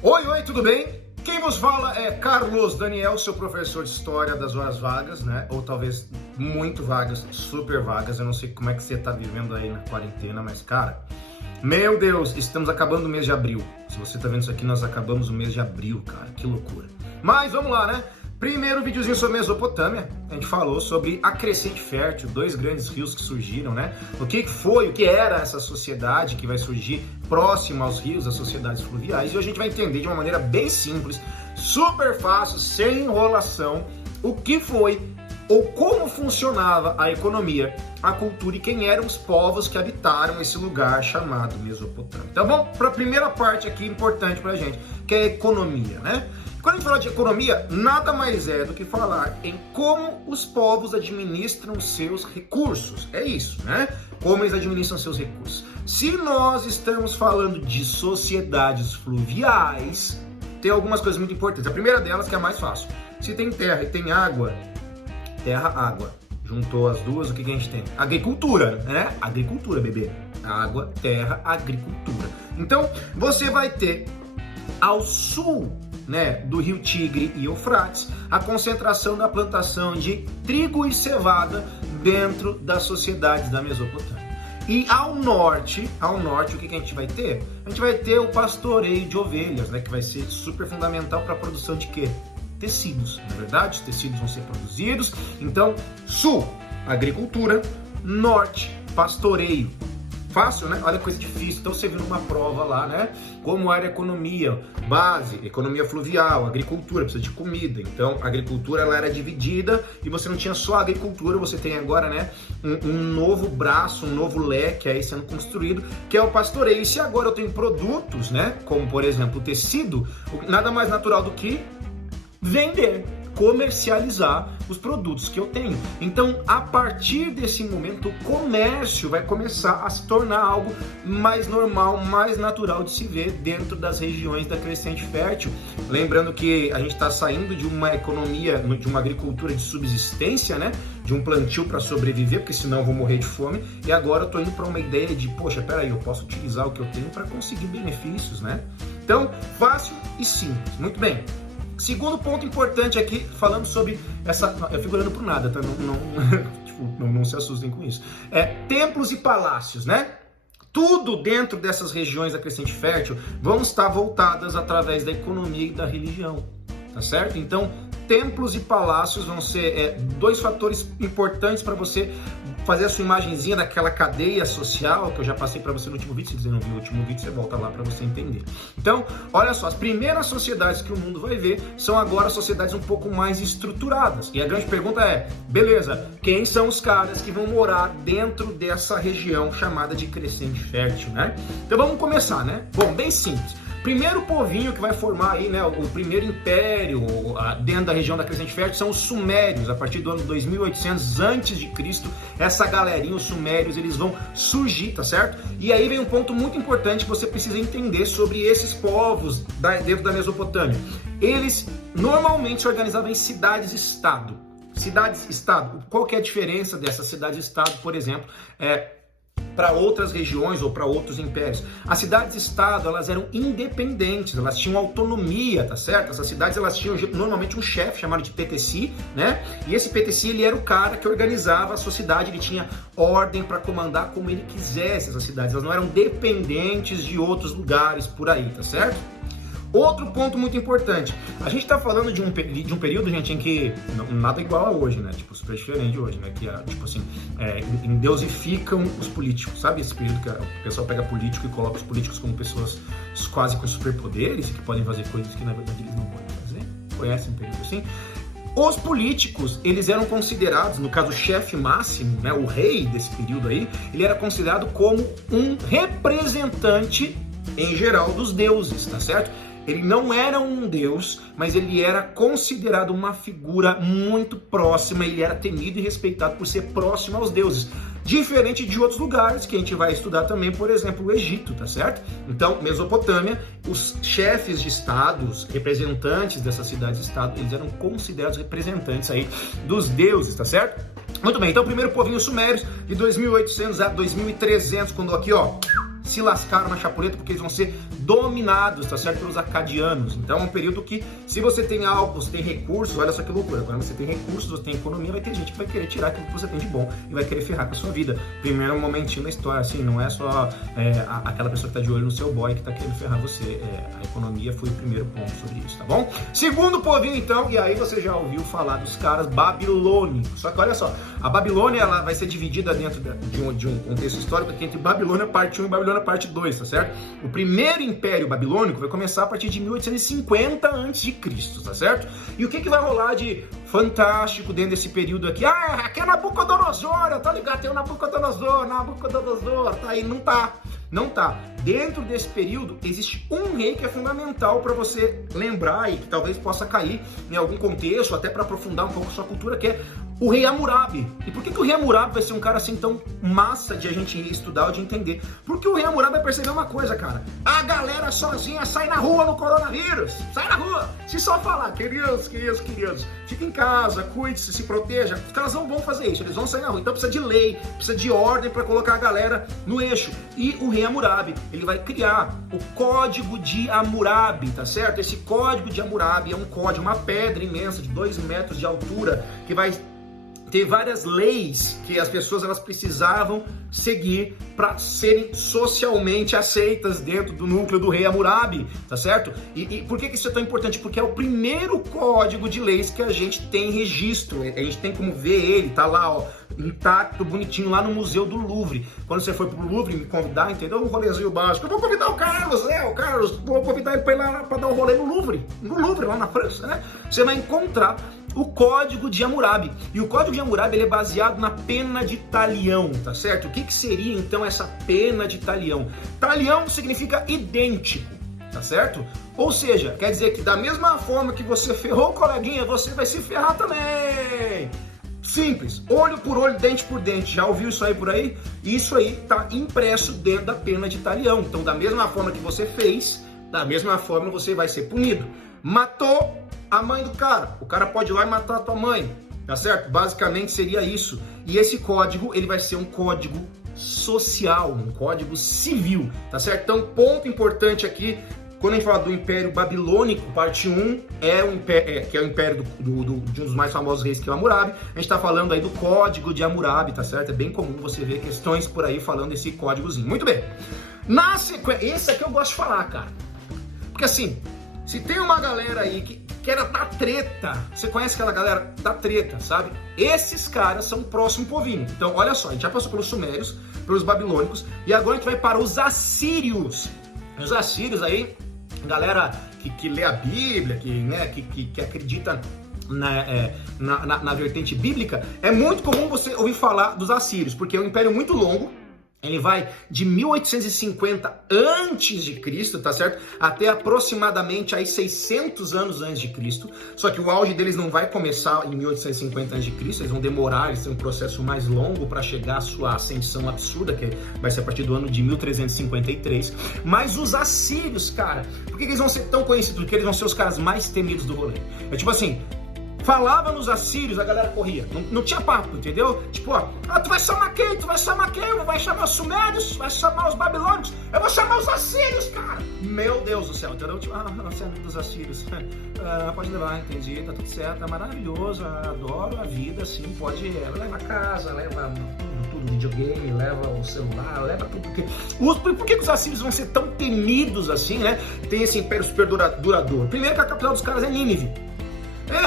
Oi, tudo bem? Quem vos fala é Carlos Daniel, seu professor de História das Horas Vagas, né? Ou talvez muito vagas, super vagas. Eu não sei como é que você tá vivendo aí na quarentena, mas cara, meu Deus, estamos acabando o mês de abril. Se você tá vendo isso aqui, nós acabamos o mês de abril, cara, que loucura. Mas vamos lá, né? Primeiro videozinho sobre Mesopotâmia, a gente falou sobre a Crescente Fértil, dois grandes rios que surgiram, né? O que era essa sociedade que vai surgir próxima aos rios, as sociedades fluviais, e hoje a gente vai entender de uma maneira bem simples, super fácil, sem enrolação, o que foi ou como funcionava a economia, a cultura e quem eram os povos que habitaram esse lugar chamado Mesopotâmia. Então vamos para a primeira parte aqui importante para a gente, que é a economia, né? Quando a gente fala de economia, nada mais é do que falar em como os povos administram seus recursos. É isso, né? Como eles administram seus recursos. Se nós estamos falando de sociedades fluviais, tem algumas coisas muito importantes. A primeira delas, que é a mais fácil. Se tem terra e tem água, terra, água. Juntou as duas, o que a gente tem? Agricultura, né? Agricultura, bebê. Água, terra, agricultura. Então, você vai ter ao sul, né, do rio Tigre e Eufrates, a concentração da plantação de trigo e cevada dentro das sociedades da Mesopotâmia. E ao norte, o que a gente vai ter? A gente vai ter o pastoreio de ovelhas, né, que vai ser super fundamental para a produção de quê? Tecidos, na verdade, os tecidos vão ser produzidos. Então, sul, agricultura, norte, pastoreio. Fácil, né? Olha, coisa difícil. Então você viu numa prova lá, né? Como era a economia, base, economia fluvial, agricultura, precisa de comida. Então a agricultura ela era dividida e você não tinha só a agricultura, você tem agora, né, um novo braço, um novo leque aí sendo construído, que é o pastoreio. E se agora eu tenho produtos, né, como por exemplo o tecido, nada mais natural do que vender, comercializar os produtos que eu tenho. Então, a partir desse momento, o comércio vai começar a se tornar algo mais normal, mais natural de se ver dentro das regiões da Crescente Fértil. Lembrando que a gente está saindo de uma economia, de uma agricultura de subsistência, né? De um plantio para sobreviver, porque senão eu vou morrer de fome. E agora eu estou indo para uma ideia de, poxa, peraí, eu posso utilizar o que eu tenho para conseguir benefícios, né? Então, fácil e simples. Muito bem. Segundo ponto importante aqui, falando sobre essa... Eu fico olhando pro nada, tá? Não se assustem com isso. Templos e palácios, né? Tudo dentro dessas regiões da Crescente Fértil vão estar voltadas através da economia e da religião, tá certo? Então, templos e palácios vão ser dois fatores importantes para você fazer a sua imagenzinha daquela cadeia social que eu já passei para você no último vídeo. Se você não viu o último vídeo, você volta lá para você entender. Então, olha só, as primeiras sociedades que o mundo vai ver são agora sociedades um pouco mais estruturadas. E a grande pergunta é, beleza, quem são os caras que vão morar dentro dessa região chamada de Crescente Fértil, né? Então vamos começar, né? Bom, bem simples. Primeiro povinho que vai formar aí, né, o primeiro império dentro da região da Crescente Fértil são os Sumérios. A partir do ano 2800 a.C., essa galerinha, os Sumérios, eles vão surgir, tá certo? E aí vem um ponto muito importante que você precisa entender sobre esses povos dentro da Mesopotâmia. Eles normalmente se organizavam em cidades-estado. Cidades-estado, qual que é a diferença dessas cidades-estado, por exemplo, para outras regiões ou para outros impérios? As cidades-estado, elas eram independentes, elas tinham autonomia, tá certo? Essas cidades, elas tinham normalmente um chefe chamado de PTC, né? E esse PTC, ele era o cara que organizava a sua cidade, ele tinha ordem para comandar como ele quisesse essas cidades, elas não eram dependentes de outros lugares por aí, tá certo? Outro ponto muito importante, a gente está falando de um período, gente, em que nada igual a hoje, né? Tipo, super diferente hoje, né? Que, tipo assim, endeusificam os políticos, sabe? Esse período que o pessoal pega político e coloca os políticos como pessoas quase com superpoderes e que podem fazer coisas que na verdade eles não podem fazer. Conhece um período assim? Os políticos, eles eram considerados, no caso o chefe máximo, né? O rei desse período aí, ele era considerado como um representante, em geral, dos deuses, tá certo? Ele não era um deus, mas ele era considerado uma figura muito próxima, ele era temido e respeitado por ser próximo aos deuses. Diferente de outros lugares que a gente vai estudar também, por exemplo, o Egito, tá certo? Então, Mesopotâmia, os chefes de estados, representantes dessas cidades-estado, eles eram considerados representantes aí dos deuses, tá certo? Muito bem, então o primeiro povinho sumérios, de 2800 a 2300, quando aqui, ó, se lascaram na chapuleta porque eles vão ser dominados, tá certo? Pelos acadianos. Então é um período que, se você tem algo, você tem recursos, olha só que loucura, quando você tem recursos, você tem economia, vai ter gente que vai querer tirar aquilo que você tem de bom e vai querer ferrar com a sua vida. Primeiro momentinho da história, assim, não é só aquela pessoa que tá de olho no seu boy que tá querendo ferrar você. A economia foi o primeiro ponto sobre isso, tá bom? Segundo povinho, então, e aí você já ouviu falar dos caras babilônicos. Só que olha só, a Babilônia, ela vai ser dividida dentro de um contexto histórico aqui entre Babilônia parte 1 e Babilônia parte 2, tá certo? O primeiro império babilônico vai começar a partir de 1850 a.C., tá certo? E o que vai rolar de fantástico dentro desse período aqui? Ah, aqui é Nabucodonosor, tá ligado? Tem o Nabucodonosor, tá aí, não tá. Não tá. Dentro desse período, existe um rei que é fundamental para você lembrar e que talvez possa cair em algum contexto, até para aprofundar um pouco a sua cultura, que é o rei Hammurabi. E por que o rei Hammurabi vai ser um cara assim tão massa de a gente estudar ou de entender? Porque o rei Hammurabi vai perceber uma coisa, cara. A galera sozinha sai na rua no coronavírus. Sai na rua. Se só falar, queridos, fica em casa, cuide-se, se proteja. Os caras não vão fazer isso, eles vão sair na rua. Então precisa de lei, precisa de ordem para colocar a galera no eixo. E o rei Hammurabi, ele vai criar o Código de Hammurabi, tá certo? Esse Código de Hammurabi é um código, uma pedra imensa de 2 metros de altura, que vai ter várias leis que as pessoas elas precisavam seguir para serem socialmente aceitas dentro do núcleo do rei Hammurabi, tá certo? E por que isso é tão importante? Porque é o primeiro código de leis que a gente tem registro, a gente tem como ver ele, tá lá, ó, intacto, bonitinho, lá no Museu do Louvre. Quando você for pro Louvre me convidar, entendeu? Um rolezinho básico. Eu vou convidar o Carlos, vou convidar ele para ir lá para dar um rolê no Louvre, lá na França, né? Você vai encontrar o Código de Hammurabi. E o Código de Hammurabi ele é baseado na pena de talião, tá certo? O que seria então essa pena de talião? Talião significa idêntico, tá certo? Ou seja, quer dizer que da mesma forma que você ferrou o coleguinha, você vai se ferrar também. Simples, olho por olho, dente por dente. Já ouviu isso aí por aí? Isso aí tá impresso dentro da pena de talião. Então, da mesma forma que você fez, da mesma forma você vai ser punido. Matou a mãe do cara, o cara pode ir lá e matar a tua mãe, tá certo? Basicamente seria isso. E esse código, ele vai ser um código social, um código civil, tá certo? Então, ponto importante aqui, quando a gente fala do Império Babilônico, parte 1, que é o império de um dos mais famosos reis, que é o Hammurabi. A gente está falando aí do Código de Hammurabi, tá certo? É bem comum você ver questões por aí falando desse códigozinho. Muito bem. Na sequência, esse aqui eu gosto de falar, cara. Porque assim, se tem uma galera aí que era da treta, você conhece aquela galera da treta, sabe? Esses caras são o próximo povinho. Então, olha só, a gente já passou pelos sumérios, pelos babilônicos, e agora a gente vai para os assírios. Os assírios aí, galera que lê a Bíblia, que acredita na vertente bíblica, é muito comum você ouvir falar dos assírios, porque é um império muito longo. Ele vai de 1850 a.C., tá certo? Até aproximadamente aí 600 anos antes de Cristo. Só que o auge deles não vai começar em 1850 a.C., eles vão demorar, eles têm um processo mais longo para chegar à sua ascensão absurda, que vai ser a partir do ano de 1353. Mas os assírios, cara, por que eles vão ser tão conhecidos? Porque eles vão ser os caras mais temidos do rolê. É tipo assim, falava nos assírios, a galera corria. Não tinha papo, entendeu? Tipo, ó, tu vai chamar quem? Tu vai chamar quem? Vai chamar os sumérios? Vai chamar os babilônicos? Eu vou chamar os assírios, cara! Meu Deus do céu, entendeu? Tipo, você é amigo dos assírios. Pode levar, entendi, tá tudo certo, tá maravilhoso, adoro a vida, assim, pode ir. Leva a casa, leva tudo, videogame, leva o celular, leva tudo. Por que os assírios vão ser tão temidos assim, né? Tem esse império super duradouro. Primeiro que a capital dos caras é Nínive.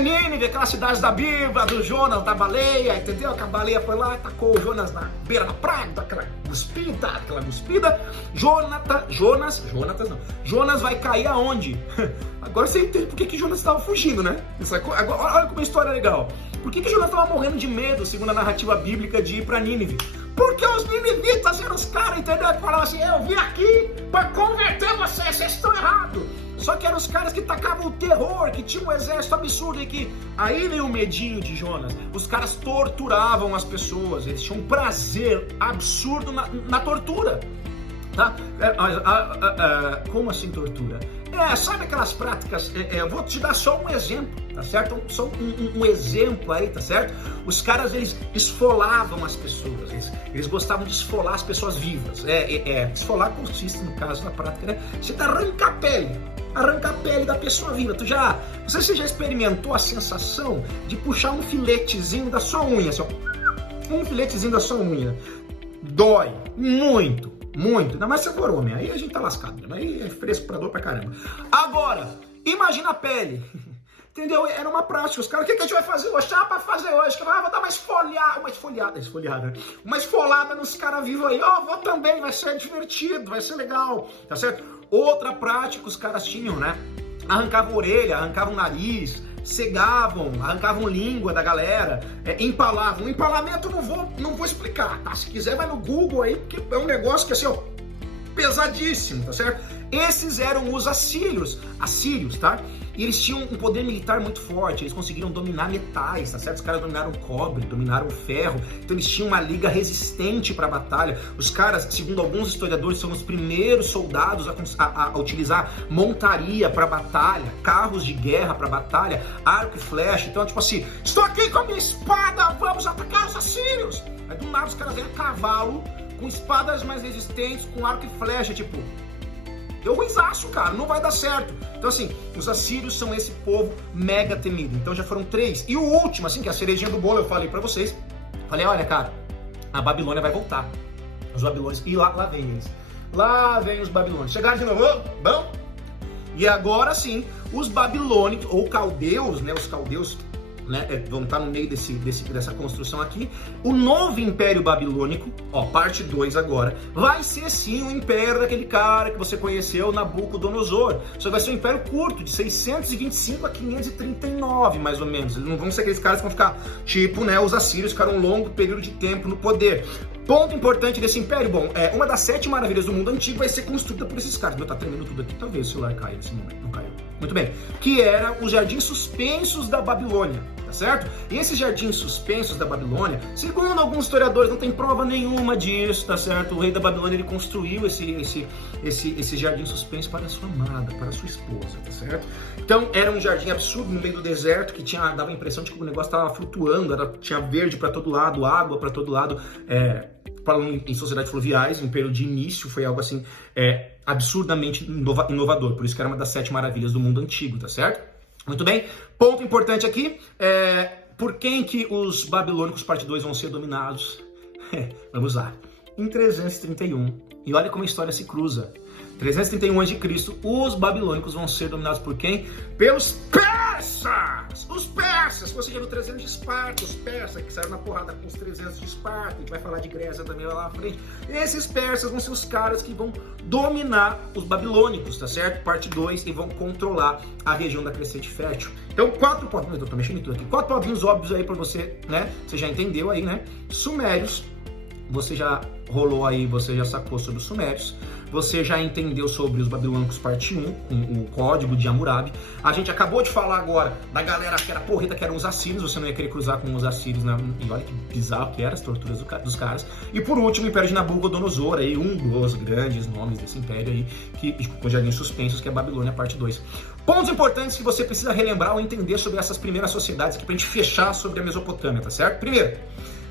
Nínive, aquela cidade da Bíblia, do Jonas, da baleia, entendeu? Que a baleia foi lá e tacou o Jonas na beira da praia, aquela cuspida. Jonas vai cair aonde? Agora você entende por que Jonas estava fugindo, né? Agora, olha como a história é legal. Por que Jonas estava morrendo de medo, segundo a narrativa bíblica, de ir para Nínive? Porque os ninivitas eram os caras, entendeu? Que falavam assim, eu vim aqui para converter vocês estão errados. Só que eram os caras que tacavam o terror, que tinham um exército absurdo e que... Aí vem o medinho de Jonas. Os caras torturavam as pessoas, eles tinham um prazer absurdo na tortura. Tá? Como assim tortura? Sabe aquelas práticas, eu vou te dar só um exemplo, tá certo? Só um exemplo aí, tá certo? Os caras, eles esfolavam as pessoas, eles gostavam de esfolar as pessoas vivas. Esfolar consiste, no caso da prática, né? Você arranca a pele da pessoa viva. Não sei se você já experimentou a sensação de puxar um filetezinho da sua unha, assim, ó, um filetezinho da sua unha. Dói muito. Ainda mais se for homem, aí a gente tá lascado, aí é fresco pra dor pra caramba. Agora, imagina a pele, entendeu? Era uma prática, os caras, o que a gente vai fazer hoje? Pra fazer hoje, vou dar uma esfolada nos caras vivos aí, vou também, vai ser divertido, vai ser legal, tá certo? Outra prática os caras tinham, né? Arrancavam orelha, arrancavam nariz, cegavam, arrancavam língua da galera, empalavam. O empalamento não vou explicar, tá? Se quiser vai no Google aí, porque é um negócio que assim, ó, pesadíssimo, tá certo? Esses eram os assírios, tá? E eles tinham um poder militar muito forte, eles conseguiram dominar metais, tá certo? Os caras dominaram o cobre, dominaram o ferro, então eles tinham uma liga resistente para a batalha. Os caras, segundo alguns historiadores, são os primeiros soldados a utilizar montaria para batalha, carros de guerra para batalha, arco e flecha. Então, tipo assim, estou aqui com a minha espada, vamos atacar os assírios! Aí do nada os caras vêm a cavalo, com espadas mais resistentes, com arco e flecha, tipo... Deu ruinzaço, cara, não vai dar certo. Então, assim, os assírios são esse povo mega temido. Então, já foram 3. E o último, assim, que é a cerejinha do bolo, eu falei pra vocês. Falei, olha, cara, a Babilônia vai voltar. Os babilônios. E lá vem eles. Lá vem os babilônios. Chegaram de novo, bom? E agora, sim, os babilônicos, ou caldeus, né, os caldeus... Né, vão estar no meio dessa construção aqui. O novo Império Babilônico, parte 2 agora, vai ser sim o império daquele cara que você conheceu, Nabucodonosor. Só vai ser um império curto, de 625 a 539, mais ou menos. Eles não vão ser aqueles caras que vão ficar, tipo, né, os assírios ficaram um longo período de tempo no poder. Ponto importante desse império, uma das 7 maravilhas do mundo antigo vai ser construída por esses caras. Meu, tá tremendo tudo aqui, talvez o celular caia nesse momento, não caiu. Muito bem, que era os jardins suspensos da Babilônia, tá certo? E esses jardins suspensos da Babilônia, segundo alguns historiadores, não tem prova nenhuma disso, tá certo? O rei da Babilônia, ele construiu esse jardim suspenso para a sua amada, para a sua esposa, tá certo? Então, era um jardim absurdo no meio do deserto, que dava a impressão de que o negócio estava flutuando, tinha verde para todo lado, água para todo lado, falando em sociedades fluviais, um período de início, foi algo assim, absurdamente inovador, por isso que era uma das 7 maravilhas do mundo antigo, tá certo? Muito bem, ponto importante aqui, por quem que os babilônicos parte 2 vão ser dominados? Vamos lá, em 331, e olha como a história se cruza. 331 a.C., os babilônicos vão ser dominados por quem? Pelos persas! Os persas! Você já viu 300 de Esparta, os persas que saíram na porrada com os 300 de Esparta, a gente vai falar de Grécia também lá na frente. Esses persas vão ser os caras que vão dominar os babilônicos, tá certo? Parte 2, e vão controlar a região da Crescente Fértil. Então, 4 pontos, eu tô mexendo em tudo aqui, 4 pontinhos óbvios aí pra você, né? Você já entendeu aí, né? Sumérios, você já rolou aí, você já sacou sobre os sumérios. Você já entendeu sobre os babilônicos parte 1, com o código de Hammurabi. A gente acabou de falar agora da galera que era porreta, que eram os assírios. Você não ia querer cruzar com os assírios, né? E olha que bizarro que eram as torturas dos caras. E por último, o Império de Nabucodonosor, aí, um dos grandes nomes desse império aí, com jardins suspensos, que é a Babilônia parte 2. Pontos importantes que você precisa relembrar ou entender sobre essas primeiras sociedades aqui pra gente fechar sobre a Mesopotâmia, tá certo? Primeiro,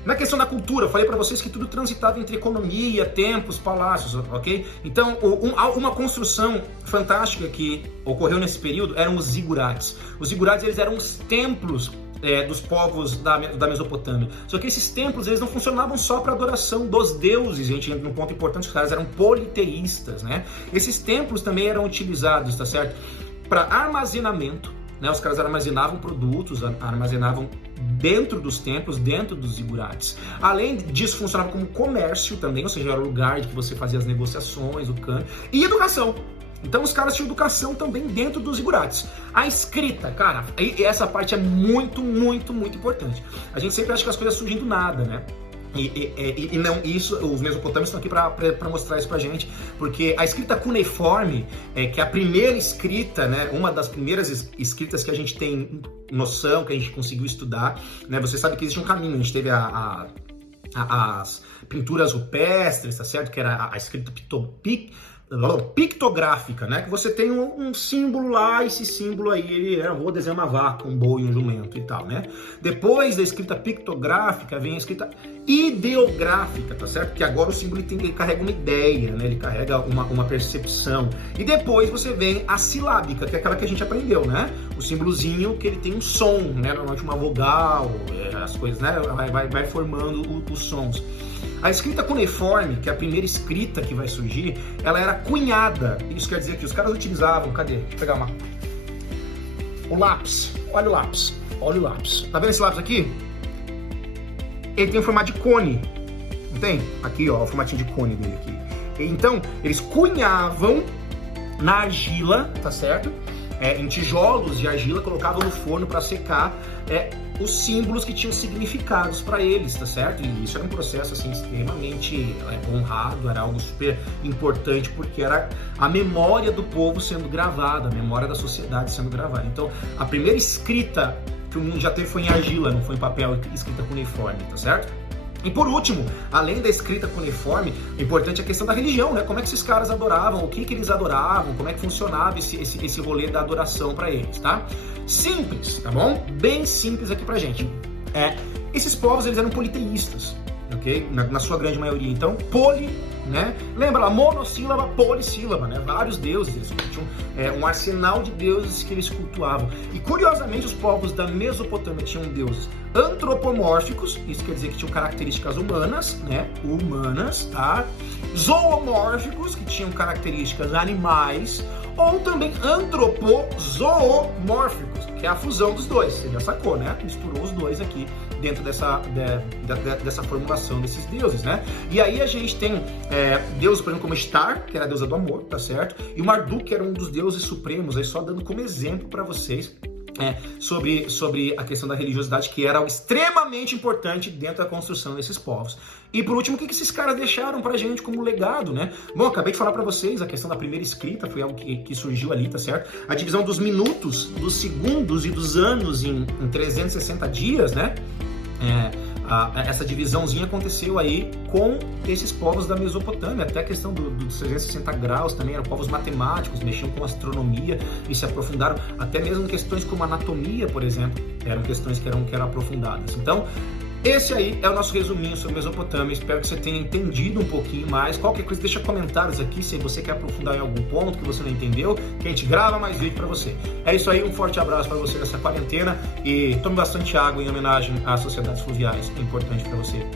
na questão da cultura, eu falei para vocês que tudo transitava entre economia, templos, palácios, ok? Então, uma construção fantástica que ocorreu nesse período eram os zigurates. Os zigurates, eles eram os templos dos povos da Mesopotâmia. Só que esses templos, eles não funcionavam só para adoração dos deuses, gente, num ponto importante, os caras eram politeístas, né? Esses templos também eram utilizados, tá certo? Para armazenamento, né? Os caras armazenavam produtos, armazenavam dentro dos templos, dentro dos zigurates. Além disso, funcionava como comércio também, ou seja, era o lugar de que você fazia as negociações, o câmbio, e educação. Então os caras tinham educação também dentro dos zigurates. A escrita, cara, essa parte é muito, muito, muito importante. A gente sempre acha que as coisas surgem do nada, né? E não, isso, os mesopotâmios estão aqui para mostrar isso pra gente, porque a escrita cuneiforme, que é a primeira escrita, né, uma das primeiras escritas que a gente tem noção, que a gente conseguiu estudar, né, você sabe que existe um caminho, a gente teve as pinturas rupestres, tá certo, que era a escrita pictográfica, né? Que você tem um símbolo lá, esse símbolo aí, eu vou desenhar uma vaca, um boi, um jumento e tal, né? Depois da escrita pictográfica vem a escrita ideográfica, tá certo? Que agora o símbolo ele carrega uma ideia, né? Ele carrega uma percepção. E depois você vem a silábica, que é aquela que a gente aprendeu, né? O símbolozinho que ele tem um som, né? Normalmente uma vogal, as coisas, né? Vai formando os sons. A escrita cuneiforme, que é a primeira escrita que vai surgir, ela era cunhada. Isso quer dizer que os caras utilizavam, cadê? Deixa eu pegar uma. O lápis. Olha o lápis. Olha o lápis. Tá vendo esse lápis aqui? Ele tem um formato de cone. Não tem? Aqui, ó, o formatinho de cone dele aqui. Então, eles cunhavam na argila, tá certo? Em tijolos de argila, colocavam no forno para secar os símbolos que tinham significados para eles, tá certo? E isso era um processo assim extremamente honrado, era algo super importante porque era a memória do povo sendo gravada, a memória da sociedade sendo gravada. Então, a primeira escrita que o mundo já teve foi em argila, não foi em papel, escrita cuneiforme, tá certo? E por último, além da escrita cuneiforme, importante é a questão da religião, né? Como é que esses caras adoravam, o que eles adoravam, como é que funcionava esse rolê da adoração para eles, tá? Simples, tá bom? Bem simples aqui pra gente. Esses povos, eles eram politeístas, ok? Na sua grande maioria. Então, né? Lembra lá, monossílaba, polissílaba, né? Vários deuses, eles tinham um arsenal de deuses que eles cultuavam. E curiosamente, os povos da Mesopotâmia tinham deuses antropomórficos, isso quer dizer que tinham características humanas, né? Humanas, tá? Zoomórficos, que tinham características animais, ou também antropozoomórficos, que é a fusão dos dois. Você já sacou, né? Misturou os dois aqui dentro dessa formulação desses deuses, né? E aí a gente tem deuses, por exemplo, como Ishtar, que era a deusa do amor, tá certo? E o Marduk, que era um dos deuses supremos, aí só dando como exemplo para vocês sobre a questão da religiosidade, que era algo extremamente importante dentro da construção desses povos. E por último, o que esses caras deixaram pra gente como legado, né? Bom, acabei de falar pra vocês, a questão da primeira escrita foi algo que surgiu ali, tá certo? A divisão dos minutos, dos segundos e dos anos em 360 dias, né? Essa divisãozinha aconteceu aí com esses povos da Mesopotâmia, até a questão dos 360 graus também, eram povos matemáticos, mexiam com astronomia e se aprofundaram, até mesmo questões como anatomia, por exemplo, eram questões que eram aprofundadas. Então, esse aí é o nosso resuminho sobre Mesopotâmia. Espero que você tenha entendido um pouquinho mais. Qualquer coisa, deixa comentários aqui se você quer aprofundar em algum ponto que você não entendeu, que a gente grava mais vídeo para você. É isso aí, um forte abraço para você nessa quarentena e tome bastante água em homenagem às sociedades fluviais. É importante para você